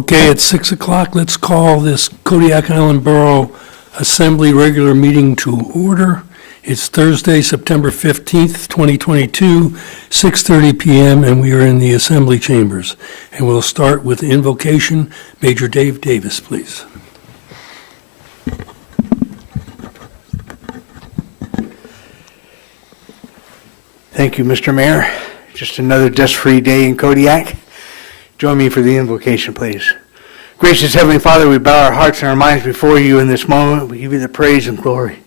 Okay, it's 6 o'clock. Let's call this Kodiak Island Borough Assembly regular meeting to order. It's Thursday, September 15th, 2022, 6:30 p.m., and we are in the Assembly chambers. And we'll start with the invocation. Major Dave Davis, please. Thank you, Mr. Mayor. Just another dust-free day in Kodiak. Join me for the invocation, please. Gracious Heavenly Father, we bow our hearts and our minds before you in this moment. We give you the praise and glory.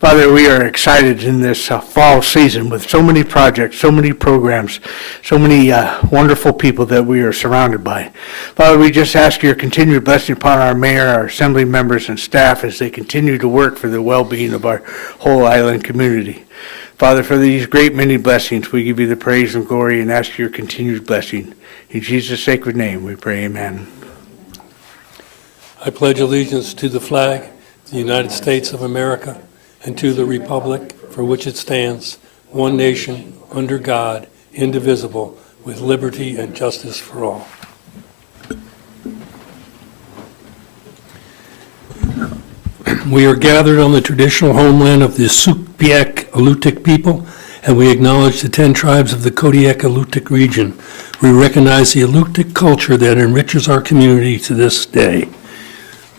Father, we are excited in this fall season with so many projects, so many programs, so many wonderful people that we are surrounded by. Father, we just ask your continued blessing upon our mayor, our assembly members, and staff as they continue to work for the well-being of our whole island community. Father, for these great many blessings, we give you the praise and glory and ask your continued blessing. In Jesus' sacred name we pray, amen. I pledge allegiance to the flag, the United States of America, and to the republic for which it stands, one nation, under God, indivisible, with liberty and justice for all. We are gathered on the traditional homeland of the Sukpiak Alutiiq people, and we acknowledge the 10 tribes of the Kodiak Alutiiq region. We recognize the Alutiiq culture that enriches our community to this day.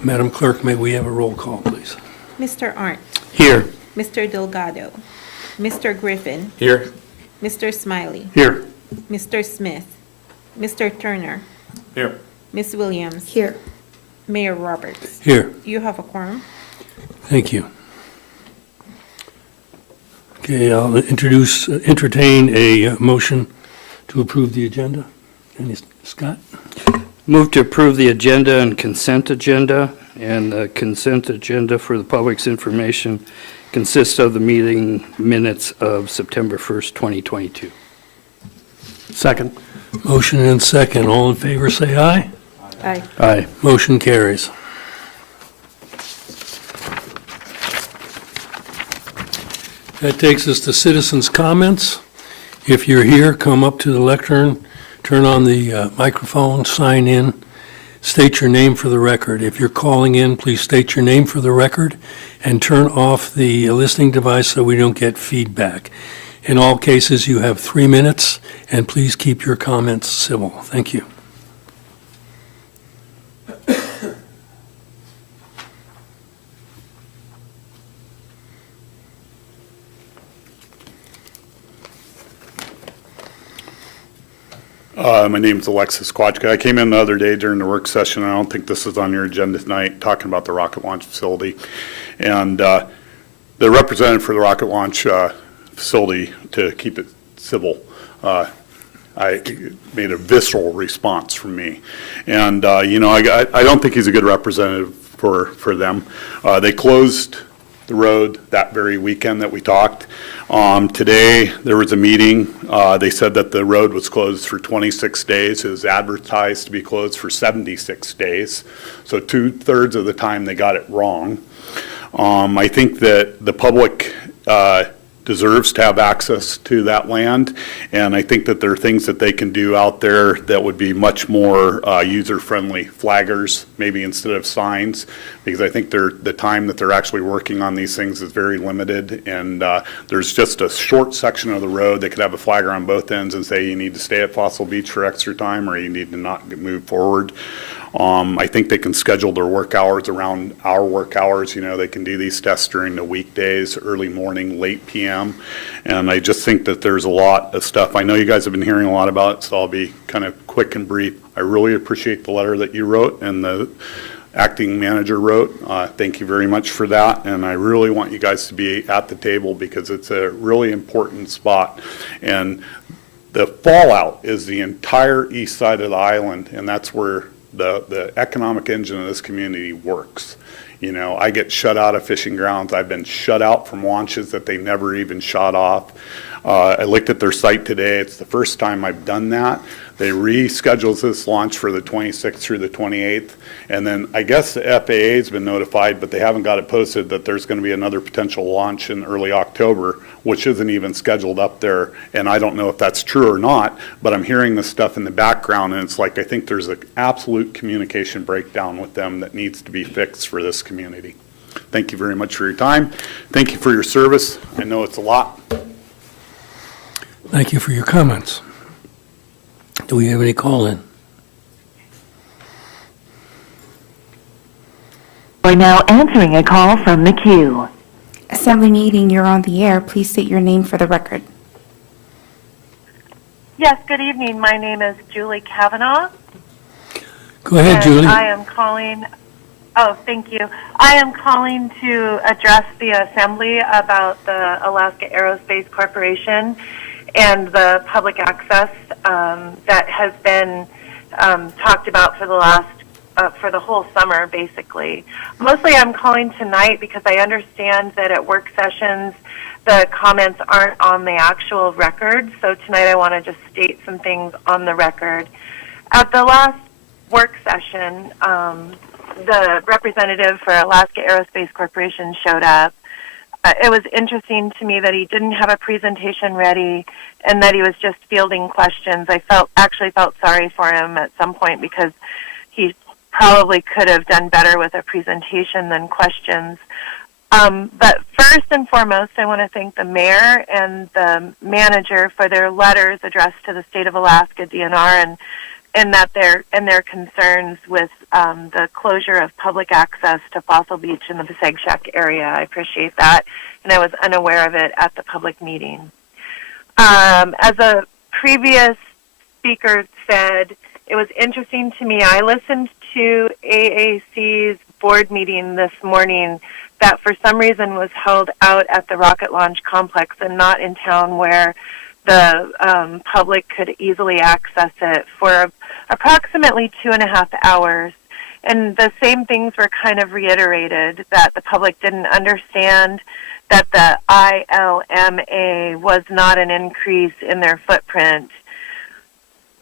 Madam Clerk, may we have a roll call, please? Mr. Arndt. Here. Mr. Delgado. Mr. Griffin. Here. Mr. Smiley. Here. Mr. Smith. Mr. Turner. Here. Ms. Williams. Here. Mayor Roberts. Here. You have a quorum. Thank you. Okay, I'll entertain a motion to approve the agenda. Scott? Move to approve the agenda and consent agenda. And the consent agenda for the public's information consists of the meeting minutes of September 1st, 2022. Second. Motion and second. All in favor, say aye. Aye. Aye. Motion carries. That takes us to citizens' comments. If you're here, come up to the lectern, turn on the microphone, sign in, state your name for the record. If you're calling in, please state your name for the record and turn off the listening device so we don't get feedback. In all cases, you have 3 minutes, and please keep your comments civil. Thank you. My name's Alexis Kwachka. I came in the other day during the work session. I don't think this is on your agenda tonight, talking about the rocket launch facility. And the representative for the rocket launch facility, to keep it civil, I made a visceral response from me. And, I don't think he's a good representative for them. They closed the road that very weekend that we talked. Today, there was a meeting. They said that the road was closed for 26 days. It was advertised to be closed for 76 days. So 2/3 of the time they got it wrong. I think that the public deserves to have access to that land, and I think that there are things that they can do out there that would be much more user-friendly. Flaggers, maybe instead of signs, because I think the time that they're actually working on these things is very limited, and there's just a short section of the road. They could have a flagger on both ends and say you need to stay at Fossil Beach for extra time, or you need to not move forward. I think they can schedule their work hours around our work hours. They can do these tests during the weekdays, early morning, late PM. And I just think that there's a lot of stuff. I know you guys have been hearing a lot about it, so I'll be kind of quick and brief. I really appreciate the letter that you wrote and the acting manager wrote. Thank you very much for that. And I really want you guys to be at the table because it's a really important spot. And the fallout is the entire east side of the island, and that's where the economic engine of this community works. I get shut out of fishing grounds. I've been shut out from launches that they never even shot off. I looked at their site today. It's the first time I've done that. They rescheduled this launch for the 26th through the 28th. And then I guess the FAA's been notified, but they haven't got it posted that there's going to be another potential launch in early October, which isn't even scheduled up there. And I don't know if that's true or not, but I'm hearing this stuff in the background, and it's like I think there's an absolute communication breakdown with them that needs to be fixed for this community. Thank you very much for your time. Thank you for your service. I know it's a lot. Thank you for your comments. Do we have any call-in? We're now answering a call from the queue. Assembly meeting, you're on the air. Please state your name for the record. Yes, good evening. My name is Julie Kavanaugh. Go ahead, and Julie. I am calling, thank you. I am calling to address the Assembly about the Alaska Aerospace Corporation and the public access that has been talked about for the last for the whole summer, basically. Mostly I'm calling tonight because I understand that at work sessions the comments aren't on the actual record, so tonight I want to just state some things on the record. At the last work session, the representative for Alaska Aerospace Corporation showed up. It was interesting to me that he didn't have a presentation ready and that he was just fielding questions. I actually felt sorry for him at some point because he probably could have done better with a presentation than questions. But first and foremost, I want to thank the mayor and the manager for their letters addressed to the state of Alaska DNR and their concerns with the closure of public access to Fossil Beach in the Passaic area. I appreciate that, and I was unaware of it at the public meeting. As a previous speaker said, it was interesting to me. I listened to AAC's board meeting this morning that for some reason was held out at the rocket launch complex and not in town where the public could easily access it for approximately 2.5 hours. And the same things were kind of reiterated, that the public didn't understand that the ILMA was not an increase in their footprint.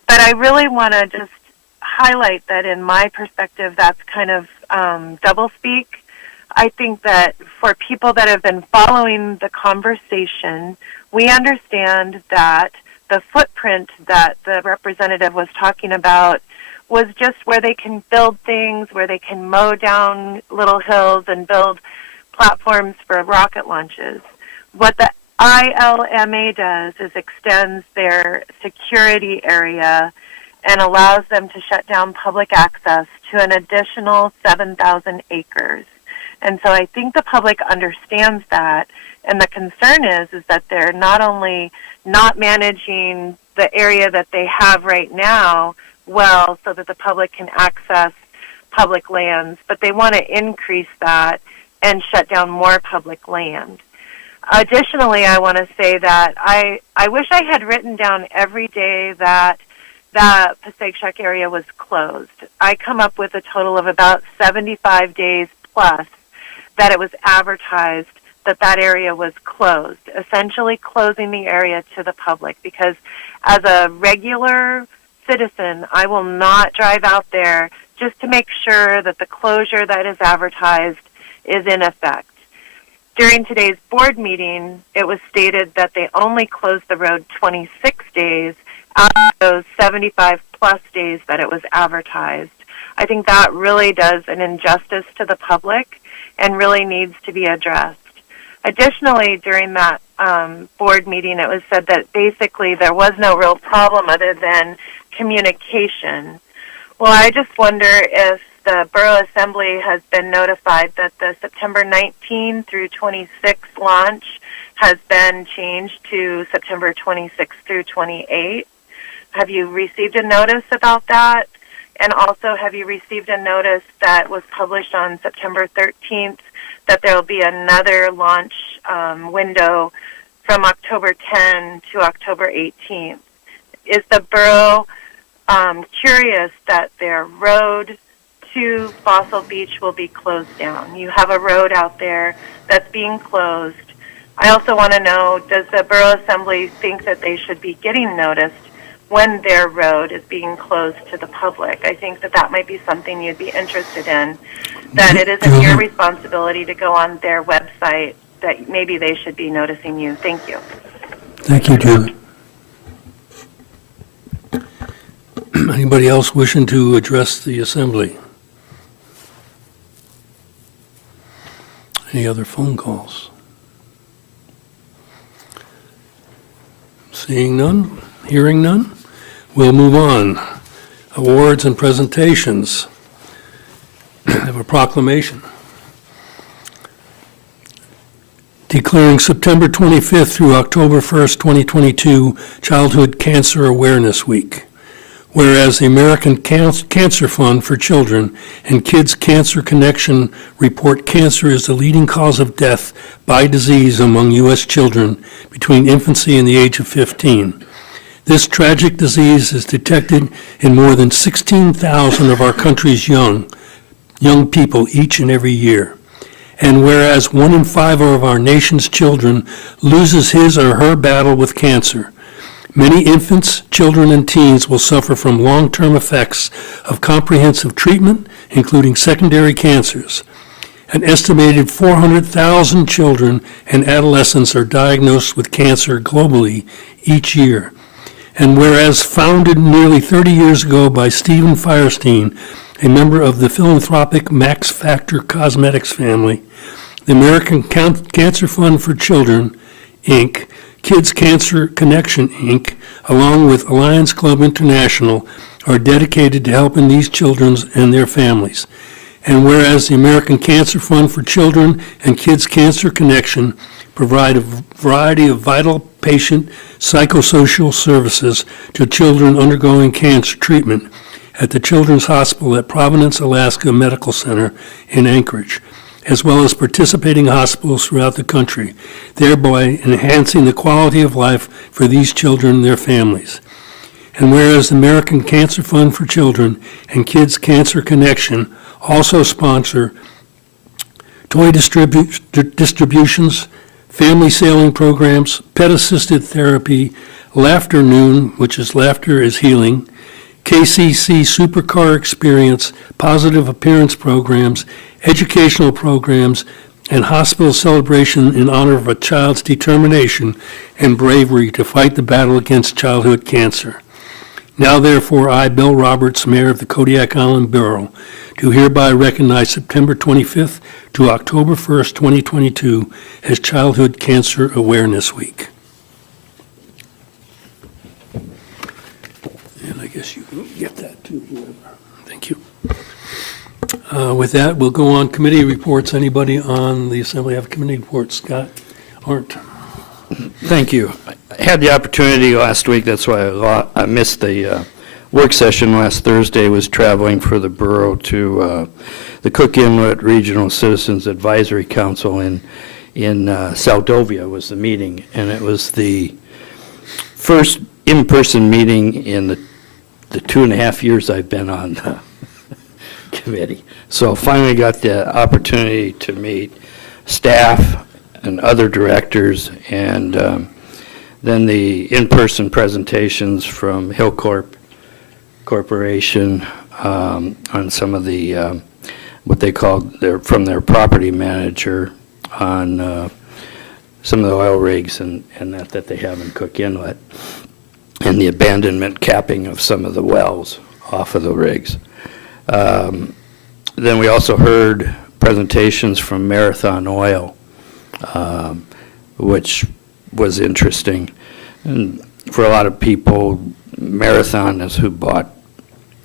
But I really want to just highlight that in my perspective, that's kind of doublespeak. I think that for people that have been following the conversation, we understand that the footprint that the representative was talking about was just where they can build things, where they can mow down little hills and build platforms for rocket launches. What the ILMA does is extends their security area and allows them to shut down public access to an additional 7,000 acres. And so I think the public understands that, and the concern is that they're not only not managing the area that they have right now well so that the public can access public lands, but they want to increase that and shut down more public land. Additionally, I want to say that I wish I had written down every day that the Passaic area was closed. I come up with a total of about 75 days plus that it was advertised that that area was closed, essentially closing the area to the public, because as a regular citizen, I will not drive out there just to make sure that the closure that is advertised is in effect. During today's board meeting, it was stated that they only closed the road 26 days out of those 75 plus days that it was advertised. I think that really does an injustice to the public and really needs to be addressed. Additionally, during that board meeting, it was said that basically there was no real problem other than communication. Well, I just wonder if the Borough Assembly has been notified that the September 19 through 26 launch has been changed to September 26 through 28. Have you received a notice about that? And also, have you received a notice that was published on September 13th that there will be another launch window from October 10 to October 18th? Is the borough curious that their road to Fossil Beach will be closed down? You have a road out there that's being closed. I also want to know, does the Borough Assembly think that they should be getting noticed when their road is being closed to the public. I think that that might be something you'd be interested in, that it isn't your responsibility to go on their website, that maybe they should be noticing you. Thank you. Thank you, Julie. Anybody else wishing to address the assembly? Any other phone calls? Seeing none, hearing none, we'll move on. Awards and presentations. I have a proclamation declaring September 25th through October 1st, 2022, Childhood Cancer Awareness Week. Whereas the American Cancer Fund for Children and Kids Cancer Connection report cancer is the leading cause of death by disease among U.S. children between infancy and the age of 15. This tragic disease is detected in more than 16,000 of our country's young people each and every year. And whereas 1 in 5 of our nation's children loses his or her battle with cancer, many infants, children, and teens will suffer from long-term effects of comprehensive treatment, including secondary cancers. An estimated 400,000 children and adolescents are diagnosed with cancer globally each year. And whereas founded nearly 30 years ago by Stephen Firestein, a member of the philanthropic Max Factor Cosmetics family, the American Cancer Fund for Children, Inc., Kids Cancer Connection, Inc., along with Alliance Club International, are dedicated to helping these children and their families. And whereas the American Cancer Fund for Children and Kids Cancer Connection provide a variety of vital patient psychosocial services to children undergoing cancer treatment at the Children's Hospital at Providence, Alaska Medical Center in Anchorage, as well as participating hospitals throughout the country, thereby enhancing the quality of life for these children and their families. And whereas the American Cancer Fund for Children and Kids Cancer Connection also sponsor toy distributions, family sailing programs, pet-assisted therapy, Laughter Noon, which is Laughter is Healing, KCC Supercar Experience, positive appearance programs, educational programs, and hospital celebration in honor of a child's determination and bravery to fight the battle against childhood cancer. Now therefore, I, Bill Roberts, Mayor of the Kodiak Island Borough, do hereby recognize September 25th to October 1st, 2022 as Childhood Cancer Awareness Week. And I guess you can get that too, whoever. Thank you. With that, we'll go on committee reports. Anybody on the Assembly have committee reports? Scott? Arndt? Thank you. I had the opportunity last week, that's why I missed the work session last Thursday, was traveling for the Borough to the Cook Inlet Regional Citizens Advisory Council in Saldovia was the meeting, and it was the first in-person meeting in the 2.5 years I've been on the committee. So finally got the opportunity to meet staff and other directors, and then the in-person presentations from Hillcorp Corporation on some of the, what they called from their property manager on some of the oil rigs and that they have in Cook Inlet, and the abandonment capping of some of the wells off of the rigs. Then we also heard presentations from Marathon Oil, which was interesting. And for a lot of people, Marathon is who bought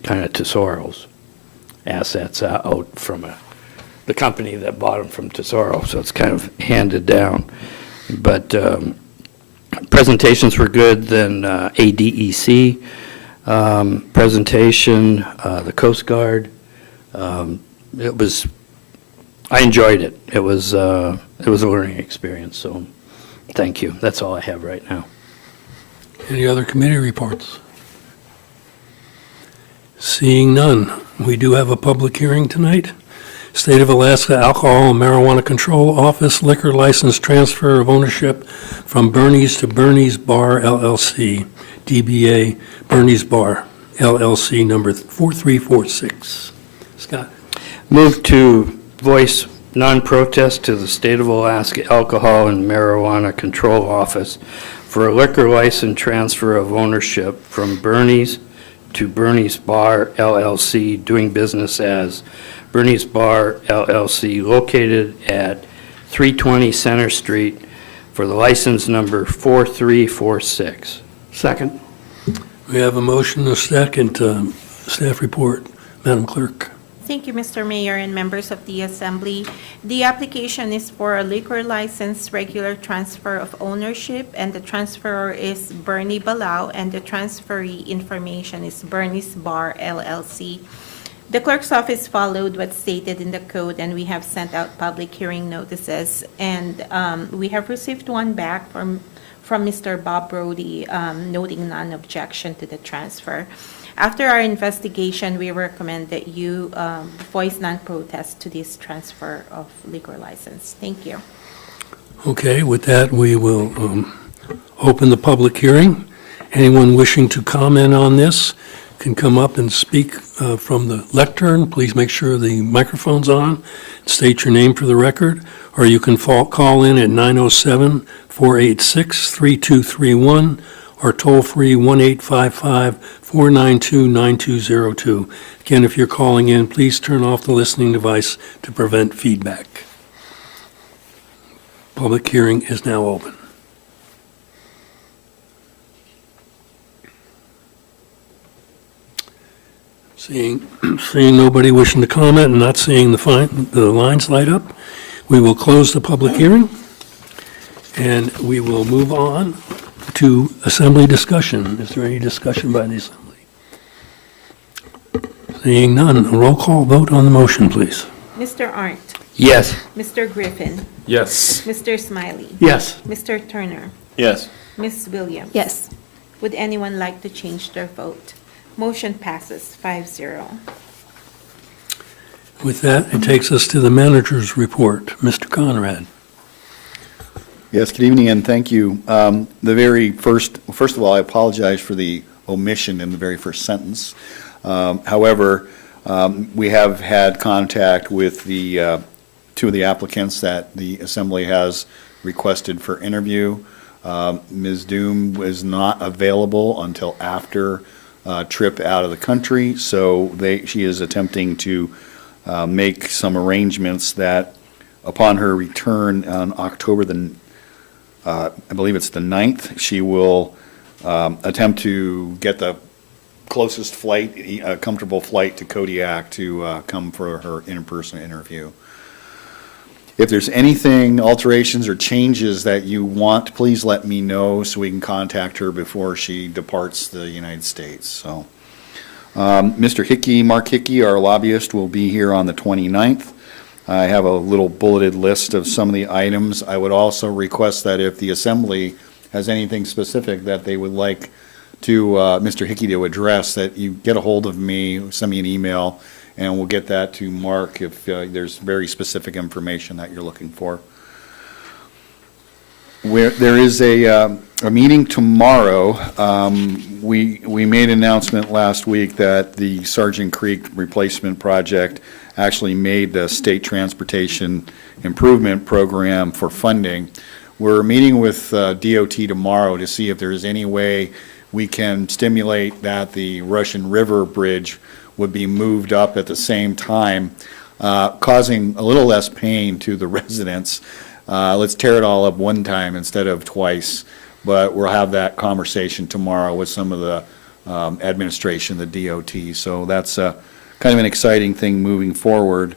kind of Tesoro's assets out from the company that bought them from Tesoro, so it's kind of handed down. But presentations were good. Then ADEC presentation, the Coast Guard. I enjoyed it. It was a learning experience, so thank you. That's all I have right now. Any other committee reports? Seeing none, we do have a public hearing tonight. State of Alaska Alcohol and Marijuana Control Office liquor license transfer of ownership from Bernie's to Bernie's Bar LLC, DBA Bernie's Bar, LLC, number 4346. Scott? Move to voice non-protest to the State of Alaska Alcohol and Marijuana Control Office for a liquor license transfer of ownership from Bernie's to Bernie's Bar LLC, doing business as Bernie's Bar LLC, located at 320 Center Street, for the license number 4346. Second. We have a motion and a second. Staff report. Madam Clerk. Thank you, Mr. Mayor and members of the Assembly. The application is for a liquor license regular transfer of ownership, and the transferor is Bernie Balau, and the transferee information is Bernie's Bar LLC. The clerk's office followed what's stated in the code, and we have sent out public hearing notices. And we have received one back from Mr. Bob Brody, noting non-objection to the transfer. After our investigation, we recommend that you voice non-protest to this transfer of liquor license. Thank you. Okay, with that, we will open the public hearing. Anyone wishing to comment on this can come up and speak from the lectern. Please make sure the microphone's on. State your name for the record, or you can call in at 907-486-3231 or toll-free 1-855-492-9202. Again, if you're calling in, please turn off the listening device to prevent feedback. Public hearing is now open. Seeing nobody wishing to comment and not seeing the lines light up, we will close the public hearing, and we will move on to Assembly discussion. Is there any discussion by the Assembly? Seeing none, a roll call vote on the motion, please. Mr. Arndt, Yes. Mr. Griffin, Yes. Mr. Smiley, Yes. Mr. Turner, Yes. Ms. Williams. Yes. Would anyone like to change their vote? Motion passes 5-0. With that, it takes us to the manager's report. Mr. Conrad. Yes, good evening, and thank you. The very first of all, I apologize for the omission in the very first sentence. However, we have had contact with the two of the applicants that the Assembly has requested for interview. Ms. Doom was not available until after trip out of the country, so she is attempting to make some arrangements that upon her return on October I believe it's the 9th, she will attempt to get the closest flight, a comfortable flight to Kodiak to come for her in-person interview. If there's anything, alterations or changes that you want, please let me know so we can contact her before she departs the United States. So, Mr. Hickey, Mark Hickey, our lobbyist, will be here on the 29th. I have a little bulleted list of some of the items. I would also request that if the Assembly has anything specific that they would like to Mr. Hickey to address, that you get a hold of me, send me an email, and we'll get that to Mark if there's very specific information that you're looking for. There is a meeting tomorrow. We made an announcement last week that the Sargent Creek replacement project actually made the State Transportation Improvement Program for funding. We're meeting with DOT tomorrow to see if there's any way we can stimulate that the Russian River Bridge would be moved up at the same time, causing a little less pain to the residents. Let's tear it all up one time instead of twice, but we'll have that conversation tomorrow with some of the administration, the DOT. So that's kind of an exciting thing moving forward.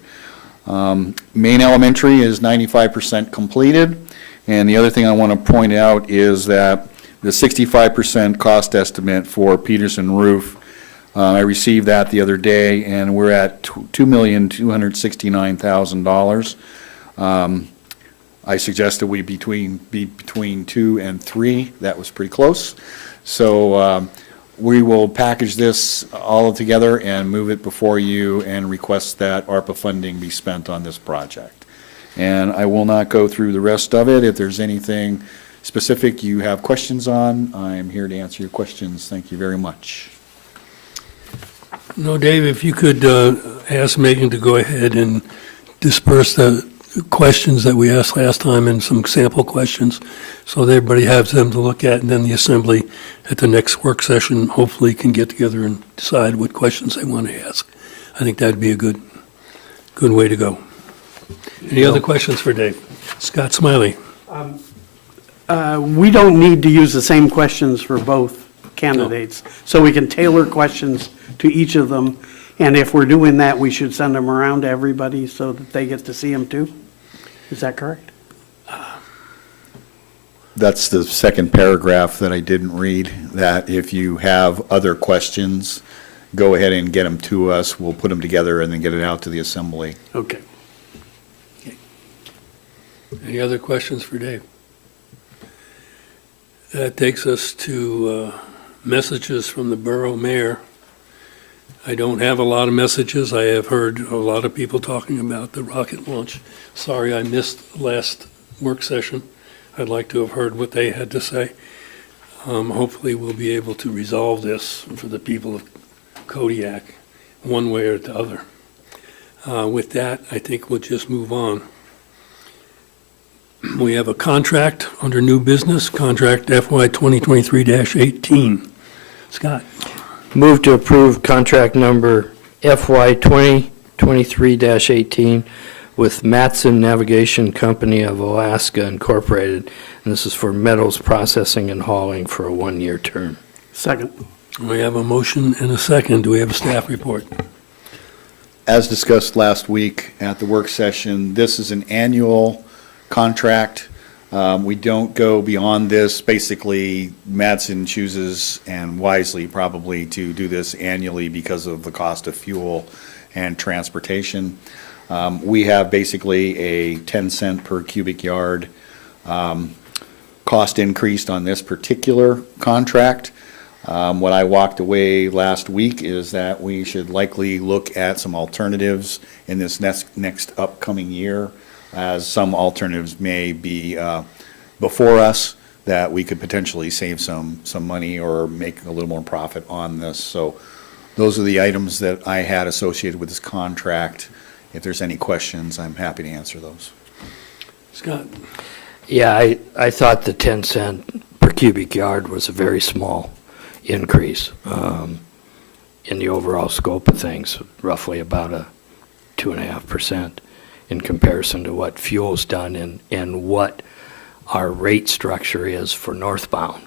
Main Elementary is 95% completed, and the other thing I want to point out is that the 65% cost estimate for Peterson Roof, I received that the other day, and we're at $2,269,000. I suggested we be between 2 and 3. That was pretty close. So we will package this all together and move it before you and request that ARPA funding be spent on this project. And I will not go through the rest of it. If there's anything specific you have questions on, I'm here to answer your questions. Thank you very much. No, Dave, if you could ask Megan to go ahead and disperse the questions that we asked last time and some sample questions, so that everybody has them to look at, and then the assembly at the next work session hopefully can get together and decide what questions they want to ask. I think that'd be a good way to go. Any other questions for Dave? Scott Smiley. We don't need to use the same questions for both candidates, so we can tailor questions to each of them. And if we're doing that, we should send them around to everybody so that they get to see them too? Is that correct? That's the second paragraph that I didn't read, that if you have other questions, go ahead and get them to us. We'll put them together and then get it out to the assembly. Okay. Any other questions for Dave? That takes us to messages from the borough mayor. I don't have a lot of messages. I have heard a lot of people talking about the rocket launch. Sorry I missed the last work session. I'd like to have heard what they had to say. Hopefully we'll be able to resolve this for the people of Kodiak one way or the other. With that, I think we'll just move on. We have a contract under new business, contract FY 2023-18. Scott? Move to approve contract number FY 2023-18 with Matson Navigation Company of Alaska Incorporated. And this is for metals processing and hauling for a one-year term. Second. We have a motion and a second. Do we have a staff report? As discussed last week at the work session, this is an annual contract. We don't go beyond this. Basically, Madsen chooses, and wisely probably, to do this annually because of the cost of fuel and transportation. We have basically a 10 cent per cubic yard cost increased on this particular contract. What I walked away last week is that we should likely look at some alternatives in this next upcoming year, as some alternatives may be before us that we could potentially save some money or make a little more profit on this. So those are the items that I had associated with this contract. If there's any questions, I'm happy to answer those. Scott? Yeah, I thought the 10 cent per cubic yard was a very small increase in the overall scope of things, roughly about a 2.5% in comparison to what fuel's done and what our rate structure is for northbound.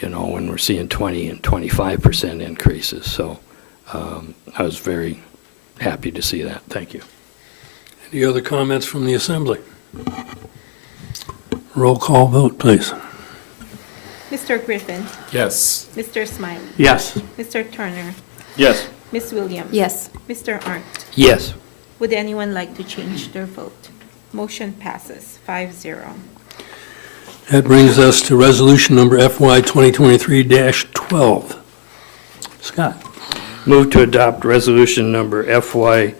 You know, when we're seeing 20 and 25% increases. So I was very happy to see that. Thank you. Any other comments from the assembly? Roll call vote, please. Mr. Griffin. Yes. Mr. Smiley. Yes. Mr. Turner. Yes. Ms. Williams. Yes. Mr. Arndt. Yes. Would anyone like to change their vote? Motion passes 5-0. That brings us to resolution number FY 2023-12. Scott? Move to adopt resolution number FY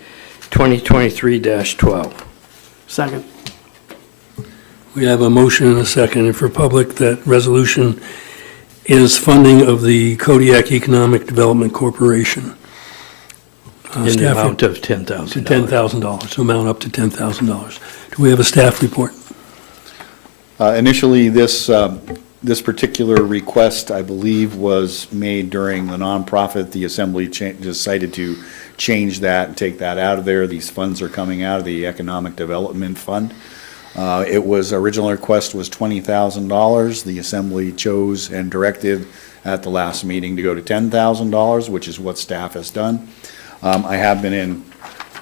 2023-12. Second. We have a motion and a second, and for public, that resolution is funding of the Kodiak Economic Development Corporation. In the Staff amount of $10,000. to $10,000, to amount up to $10,000. Do we have a staff report? Initially, this particular request, I believe, was made during the nonprofit. The assembly decided to change that and take that out of there. These funds are coming out of the Economic Development Fund. Original request was $20,000. The assembly chose and directed at the last meeting to go to $10,000, which is what staff has done. I have been in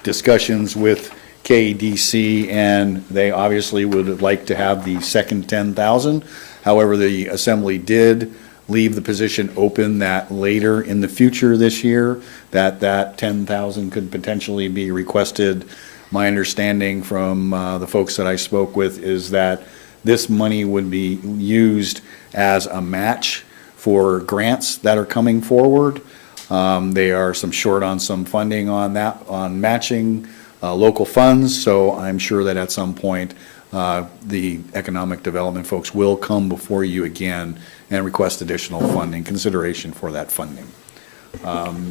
discussions with KDC, and they obviously would like to have the second 10,000. However, the assembly did leave the position open that later in the future this year, that 10,000 could potentially be requested. My understanding from the folks that I spoke with is that this money would be used as a match for grants that are coming forward. They are some short on some funding on that, on matching local funds, so I'm sure that at some point the economic development folks will come before you again and request additional funding, consideration for that funding.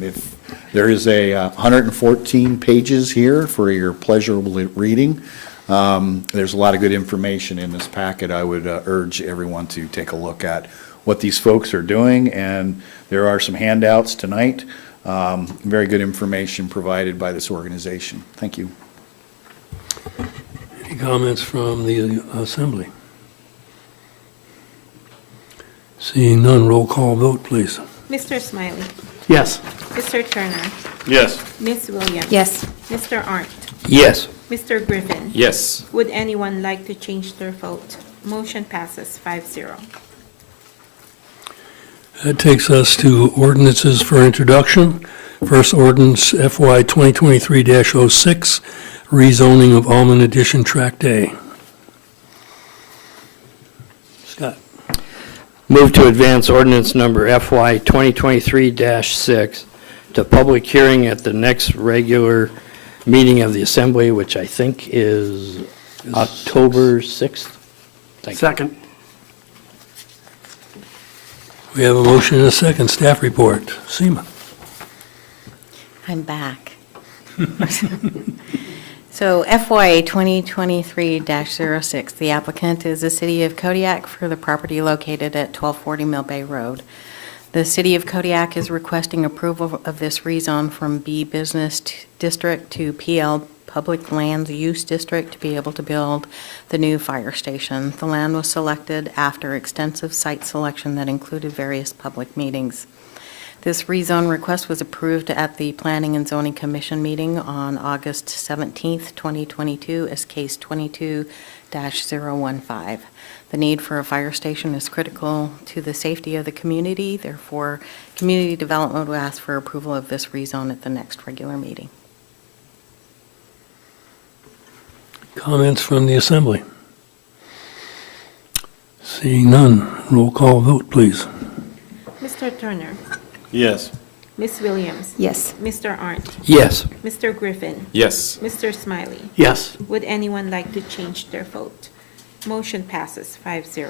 If there is 114 pages here for your pleasurable reading. There's a lot of good information in this packet. I would urge everyone to take a look at what these folks are doing, and there are some handouts tonight. Very good information provided by this organization. Thank you. Any comments from the Assembly? Seeing none, roll call vote, please. Mr. Smiley. Yes. Mr. Turner. Yes. Ms. Williams. Yes. Mr. Arndt. Yes. Mr. Griffin. Yes. Would anyone like to change their vote? Motion passes 5-0. That takes us to ordinances for introduction. First ordinance FY 2023-06, rezoning of Almond Addition Tract A. Scott. Move to advance ordinance number FY 2023-6 to public hearing at the next regular meeting of the Assembly, which I think is October 6th. Thank you. Second. We have a motion and a second. Staff report. Seema. I'm back. So FY 2023-06, the applicant is the City of Kodiak for the property located at 1240 Mill Bay Road. The City of Kodiak is requesting approval of this rezone from B Business District to PL Public Lands Use District to be able to build the new fire station. The land was selected after extensive site selection that included various public meetings. This rezone request was approved at the Planning and Zoning Commission meeting on August 17th, 2022 as case 22-015. The need for a fire station is critical to the safety of the community. Therefore, Community Development will ask for approval of this rezone at the next regular meeting. Comments from the Assembly? Seeing none, roll call vote, please. Mr. Turner. Yes. Ms. Williams. Yes. Mr. Arndt. Yes. Mr. Griffin. Yes. Mr. Smiley. Yes. Would anyone like to change their vote? Motion passes 5-0.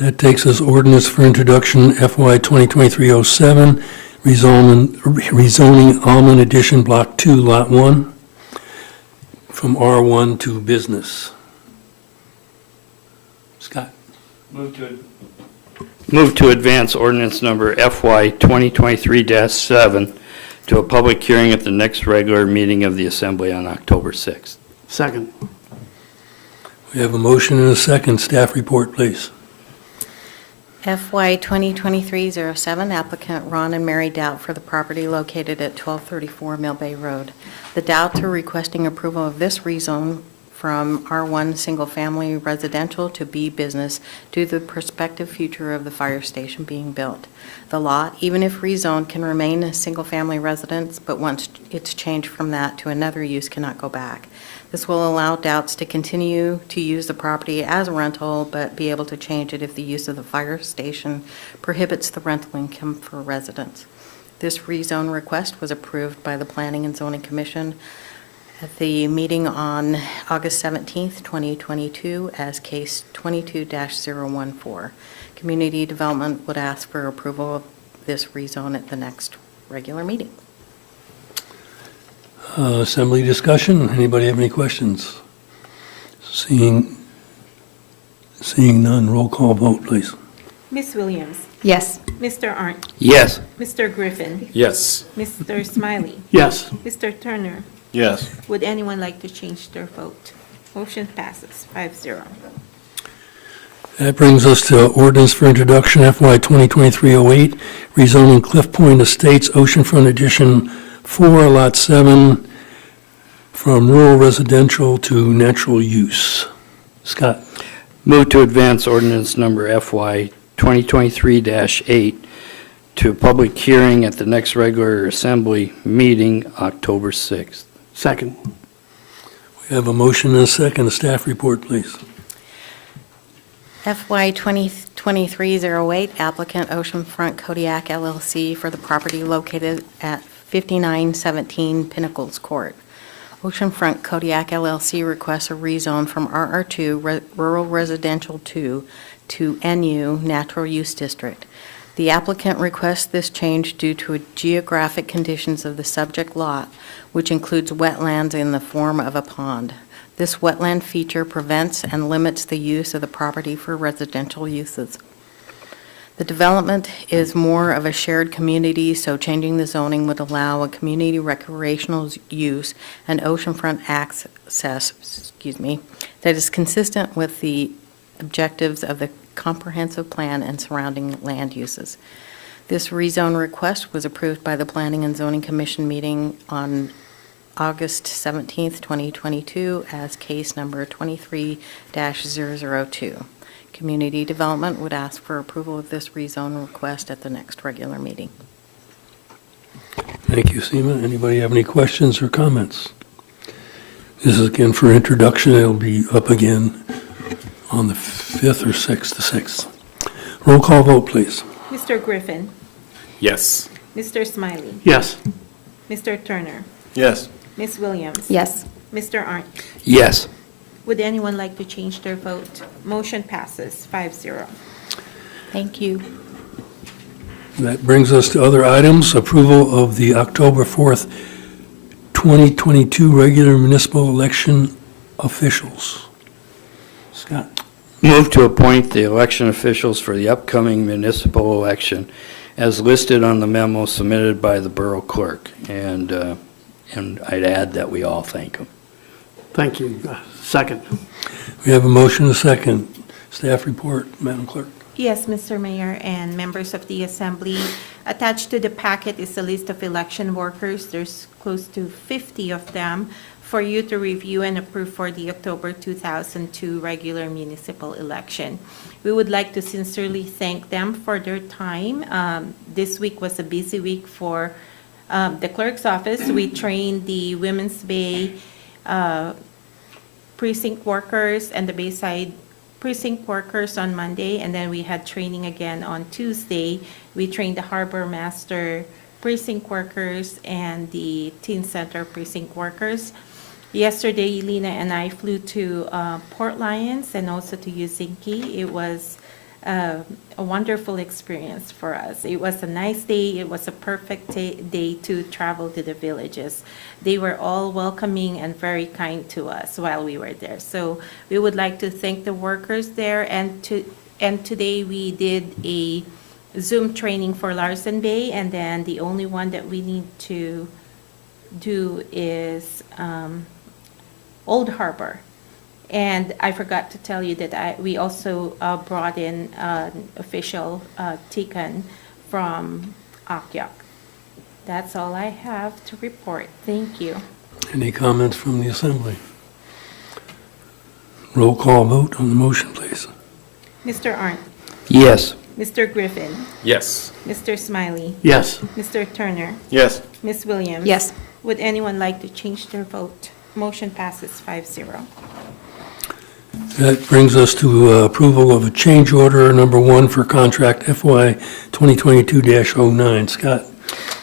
That takes us ordinance for introduction FY 2023-07, rezoning Almond Addition Block 2, Lot 1, from R1 to business. Scott. Move to advance ordinance number FY 2023-7 to a public hearing at the next regular meeting of the Assembly on October 6th. Second. We have a motion and a second. Staff report, please. FY 2023-07, applicant Ron and Mary Doubt for the property located at 1234 Mill Bay Road. The Doubts are requesting approval of this rezone from R1 Single Family Residential to B Business due to the prospective future of the fire station being built. The lot, even if rezoned, can remain a single-family residence, but once it's changed from that to another use, cannot go back. This will allow Doubts to continue to use the property as a rental, but be able to change it if the use of the fire station prohibits the rental income for residents. This rezone request was approved by the Planning and Zoning Commission at the meeting on August 17th, 2022 as case 22-014. Community Development would ask for approval of this rezone at the next regular meeting. Assembly discussion. Anybody have any questions? Seeing none, roll call vote, please. Ms. Williams. Yes. Mr. Arndt. Yes. Mr. Griffin. Yes. Mr. Smiley. Yes. Mr. Turner. Yes. Would anyone like to change their vote? Motion passes 5-0. That brings us to ordinance for introduction FY 2023-08, rezoning Cliff Point Estates Oceanfront Edition 4, Lot 7, from rural residential to natural use. Scott. Move to advance ordinance number FY 2023-8 to a public hearing at the next regular Assembly meeting, October 6th. Second. We have a motion and a second. A staff report, please. FY 2023-08, applicant Oceanfront Kodiak LLC for the property located at 5917 Pinnacles Court. Oceanfront Kodiak LLC requests a rezone from RR2 Rural Residential 2 to NU Natural Use District. The applicant requests this change due to geographic conditions of the subject lot, which includes wetlands in the form of a pond. This wetland feature prevents and limits the use of the property for residential uses. The development is more of a shared community, so changing the zoning would allow a community recreational use and oceanfront access, that is consistent with the objectives of the comprehensive plan and surrounding land uses. This rezone request was approved by the Planning and Zoning Commission meeting on August 17th, 2022, as case number 23-002. Community Development would ask for approval of this rezone request at the next regular meeting. Thank you, Seema. Anybody have any questions or comments? This is again for introduction. It'll be up again on the 5th or 6th, the 6th. Roll call vote, please. Mr. Griffin, Yes. Mr. Smiley, Yes. Mr. Turner, Yes. Ms. Williams. Yes. Mr. Arndt. Yes. Would anyone like to change their vote? Motion passes 5-0. Thank you. That brings us to other items. Approval of the October 4th, 2022 regular municipal election officials. Scott? Move to appoint the election officials for the upcoming municipal election as listed on the memo submitted by the Borough Clerk. And I'd add that we all thank them. Thank you. Second. We have a motion, a second. Staff report, Madam Clerk. Yes, Mr. Mayor and members of the Assembly. Attached to the packet is a list of election workers. There's close to 50 of them for you to review and approve for the October 2002 regular municipal election. We would like to sincerely thank them for their time. This week was a busy week for the clerk's office. We trained the Women's Bay precinct workers and the Bayside precinct workers on Monday, and then we had training again on Tuesday. We trained the Harbor Master precinct workers and the Teen Center precinct workers. Yesterday, Elena and I flew to Port Lions and also to Yuzinki. It was a wonderful experience for us. It was a nice day. It was a perfect day to travel to the villages. They were all welcoming and very kind to us while we were there. So we would like to thank the workers there. And today we did a Zoom training for Larsen Bay, and then the only one that we need to do is Old Harbor. And I forgot to tell you that we also brought in an official Tikan from Kodiak. That's all I have to report. Thank you. Any comments from the Assembly? Roll call vote on the motion, please. Mr. Arndt, Yes. Mr. Griffin, Yes. Mr. Smiley, Yes. Mr. Turner, Yes. Ms. Williams. Yes. Would anyone like to change their vote? Motion passes 5-0. That brings us to approval of a change order number 1 for contract FY 2022-09. Scott?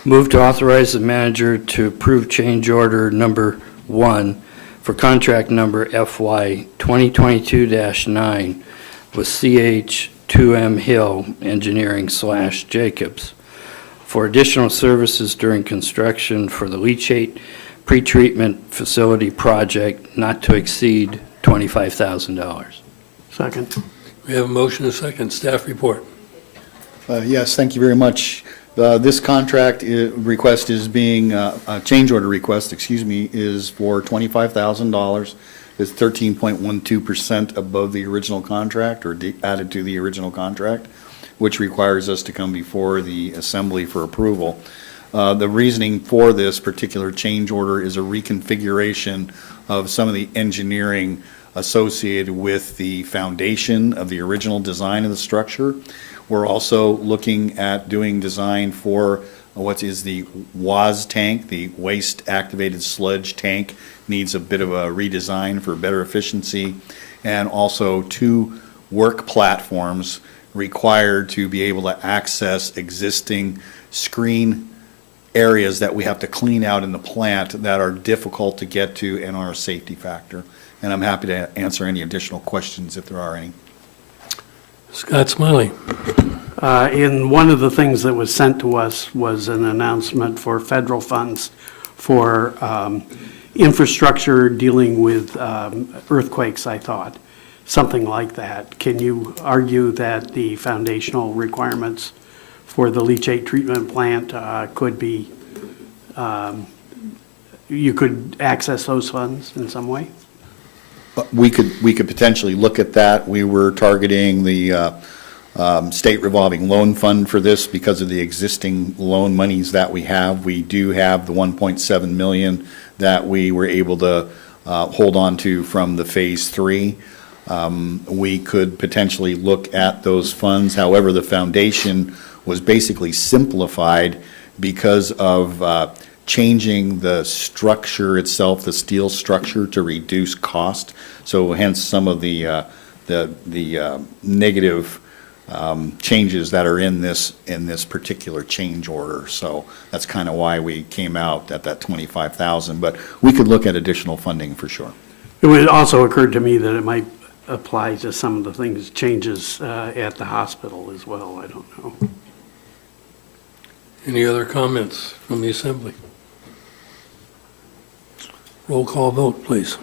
Move to authorize the manager to approve change order number 1 for contract number FY 2022-9 with CH2M Hill Engineering / Jacobs for additional services during construction for the leachate pretreatment facility project not to exceed $25,000. Second. We have a motion, a second. Staff report. Yes, thank you very much. This contract request is being, change order request, is for $25,000. It's 13.12% above the original contract, or added to the original contract, which requires us to come before the Assembly for approval. The reasoning for this particular change order is a reconfiguration of some of the engineering associated with the foundation of the original design of the structure. We're also looking at doing design for what is the WAS tank, the waste activated sludge tank. Needs a bit of a redesign for better efficiency, and also 2 work platforms required to be able to access existing screen areas that we have to clean out in the plant that are difficult to get to and are a safety factor. And I'm happy to answer any additional questions if there are any. Scott Smiley. In one of the things that was sent to us was an announcement for federal funds for infrastructure dealing with earthquakes, I thought, something like that. Can you argue that the foundational requirements for the leachate treatment plant could be, you could access those funds in some way? We could potentially look at that. We were targeting the state revolving loan fund for this because of the existing loan monies that we have. We do have the 1.7 million that we were able to hold on to from the Phase 3. We could potentially look at those funds. However, the foundation was basically simplified because of changing the structure itself, the steel structure, to reduce cost. So hence some of the negative changes that are in this particular change order. So that's kind of why we came out at that 25,000. But we could look at additional funding for sure. It would also occurred to me that it might apply to some of the things, changes at the hospital as well. I don't know. Any other comments from the assembly? Roll call vote, please.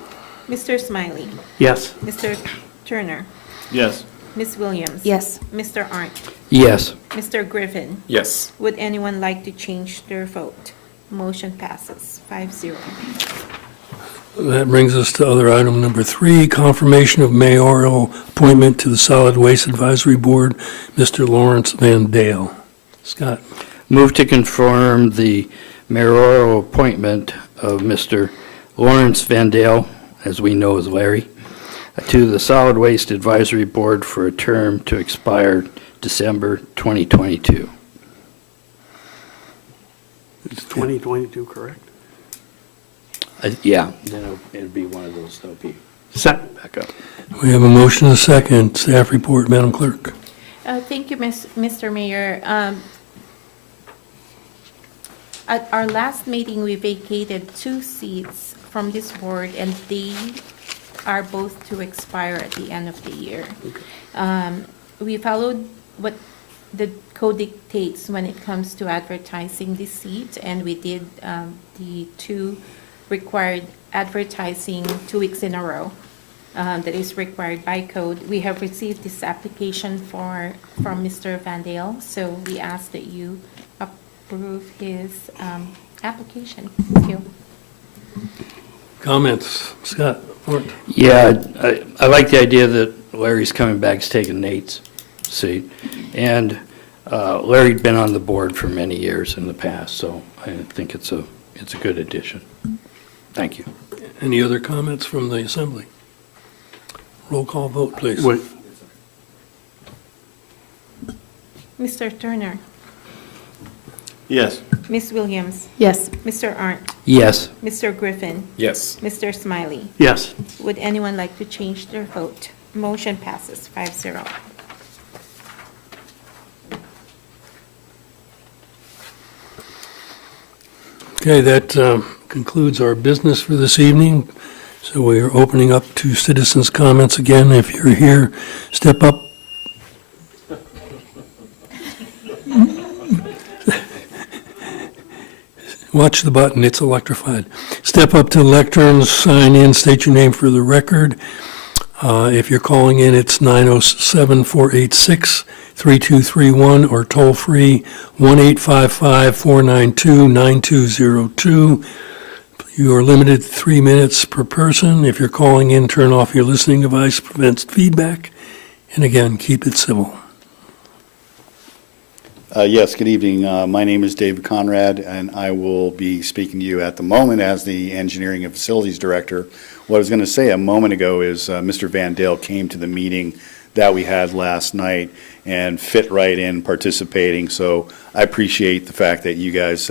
Mr. Smiley. Yes. Mr. Turner. Yes. Ms. Williams. Yes. Mr. Arndt. Yes. Mr. Griffin. Yes. Would anyone like to change their vote? Motion passes 5-0. That brings us to other item number 3, confirmation of mayoral appointment to the Solid Waste Advisory Board, Mr. Lawrence Van Dale. Scott. Move to confirm the mayoral appointment of Mr. Lawrence Van Dale, as we know as Larry, to the Solid Waste Advisory Board for a term to expire December 2022. It's 2022, correct? Yeah, then it'd be one of those, that'll be Second. back up. We have a motion and a second. Staff report, Madam Clerk. Thank you, Mr. Mayor. At our last meeting, we vacated 2 seats from this board, and they are both to expire at the end of the year. We followed what the code dictates when it comes to advertising the seat, and we did the 2 required advertising 2 weeks in a row. That is required by code. We have received this application from Mr. Van Dale, so we ask that you approve his application. Thank you. Comments? Scott. Ford. Yeah, I like the idea that Larry's coming back, he's taking Nate's seat. And Larry'd been on the board for many years in the past, so I think it's a good addition. Thank you. Any other comments from the assembly? Roll call vote, please. Wait. Mr. Turner. Yes. Ms. Williams. Yes. Mr. Arndt. Yes. Mr. Griffin. Yes. Mr. Smiley. Yes. Would anyone like to change their vote? Motion passes 5-0. Okay, that concludes our business for this evening. So we are opening up to citizens' comments again. If you're here, step up. Watch the button, it's electrified. Step up to the lectern, sign in, state your name for the record. If you're calling in, it's 907-486-3231 or toll-free 1-855-492-9202. You are limited to 3 minutes per person. If you're calling in, turn off your listening device, prevents feedback. And again, keep it civil. Yes, good evening. My name is David Conrad, and I will be speaking to you at the moment as the Engineering and Facilities Director. What I was going to say a moment ago is Mr. Van Dale came to the meeting that we had last night and fit right in participating, so I appreciate the fact that you guys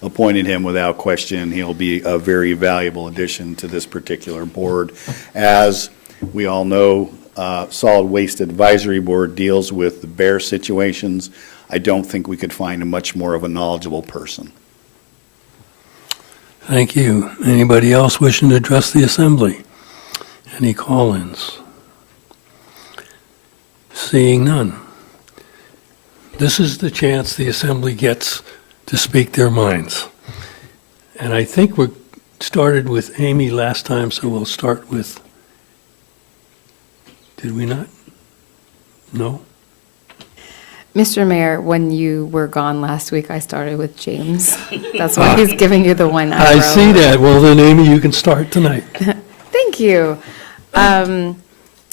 appointed him without question. He'll be a very valuable addition to this particular board. As we all know, Solid Waste Advisory Board deals with the bear situations. I don't think we could find a much more of a knowledgeable person. Thank you. Anybody else wishing to address the assembly? Any call-ins? Seeing none. This is the chance the assembly gets to speak their minds. And I think we started with Amy last time, so we'll start with, did we not? No? Mr. Mayor, when you were gone last week, I started with James. That's why he's giving you the one I see that. Well, then, Amy, you can start tonight. Thank you. I'm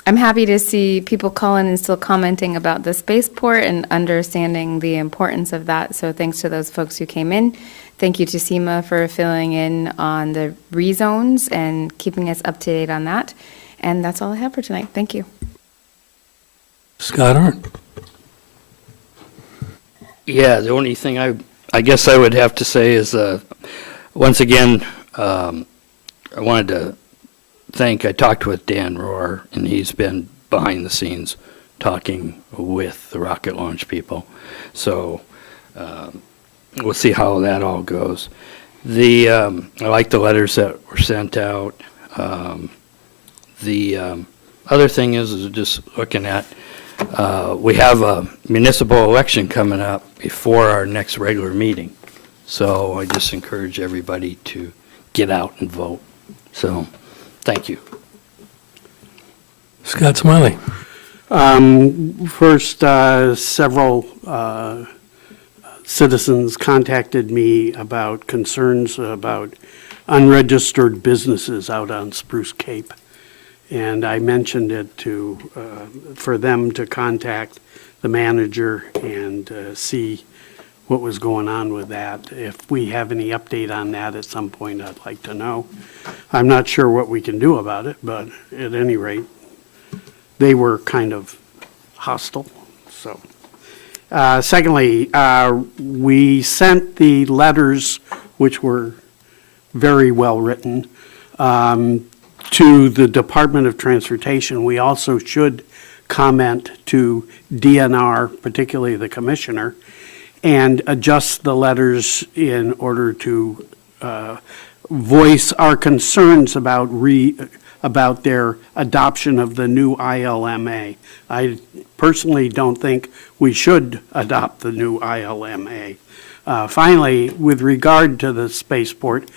happy to see people calling and still commenting about the spaceport and understanding the importance of that. So thanks to those folks who came in. Thank you to SEMA for filling in on the rezones and keeping us up to date on that. And that's all I have for tonight. Thank you. Scott Arndt. Yeah, the only thing I guess I would have to say is, once again, I wanted to I talked with Dan Rohr, and he's been behind the scenes talking with the rocket launch people. So we'll see how that all goes. I like the letters that were sent out. The other thing is just looking at, we have a municipal election coming up before our next regular meeting. So I just encourage everybody to get out and vote. So, thank you. Scott Smiley. First, several citizens contacted me about concerns about unregistered businesses out on Spruce Cape. And I mentioned it for them to contact the manager and see what was going on with that. If we have any update on that at some point, I'd like to know. I'm not sure what we can do about it, but at any rate, they were kind of hostile. So, secondly, we sent the letters, which were very well written, to the Department of Transportation. We also should comment to DNR, particularly the commissioner, and adjust the letters in order to voice our concerns about their adoption of the new ILMA. I personally don't think we should adopt the new ILMA. Finally, with regard to the spaceport,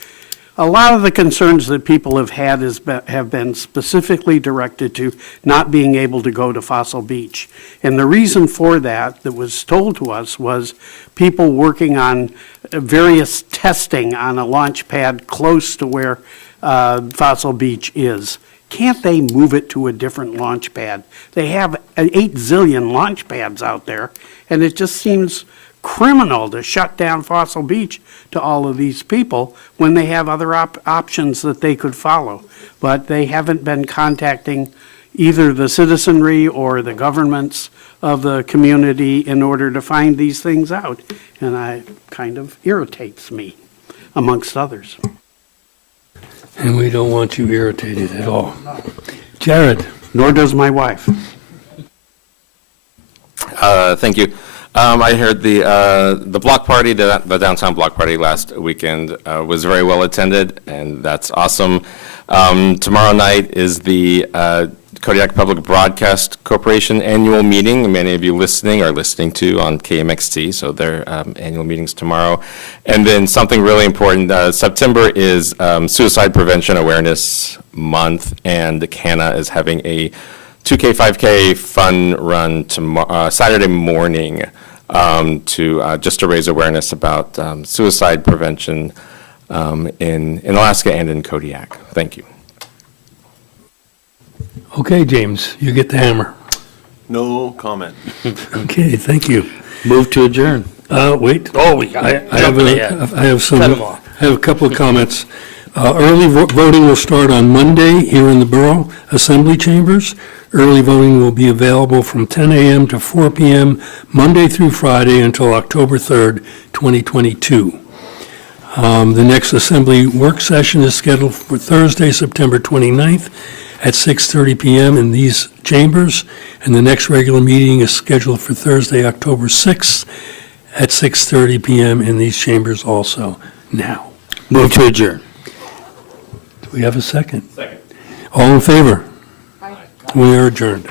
a lot of the concerns that people have had have been specifically directed to not being able to go to Fossil Beach. And the reason for that was told to us was people working on various testing on a launch pad close to where Fossil Beach is. Can't they move it to a different launch pad? They have 8 zillion launch pads out there, and it just seems criminal to shut down Fossil Beach to all of these people when they have other options that they could follow. But they haven't been contacting either the citizenry or the governments of the community in order to find these things out. And it kind of irritates me, amongst others. And we don't want you irritated at all. Jared. Nor does my wife. Thank you. I heard the block party, the downtown block party last weekend was very well attended, and that's awesome. Tomorrow night is the Kodiak Public Broadcast Corporation annual meeting. Many of you listening are listening to on KMXT, so their annual meetings tomorrow. And then something really important, September is Suicide Prevention Awareness Month, and CANA is having a 2K, 5K fun run tomorrow, Saturday morning just to raise awareness about suicide prevention in Alaska and in Kodiak. Thank you. Okay, James, you get the hammer. No comment. Okay, thank you. Move to adjourn. Wait. Oh, we got I have a couple of comments. Early voting will start on Monday here in the Borough Assembly Chambers. Early voting will be available from 10 a.m. to 4 p.m. Monday through Friday until October 3rd, 2022. The next Assembly work session is scheduled for Thursday, September 29th at 6:30 p.m. in these chambers, and the next regular meeting is scheduled for Thursday, October 6th at 6:30 p.m. in these chambers also. Now, Move to adjourn. Do we have a second? Second. All in favor? Aye. We are adjourned.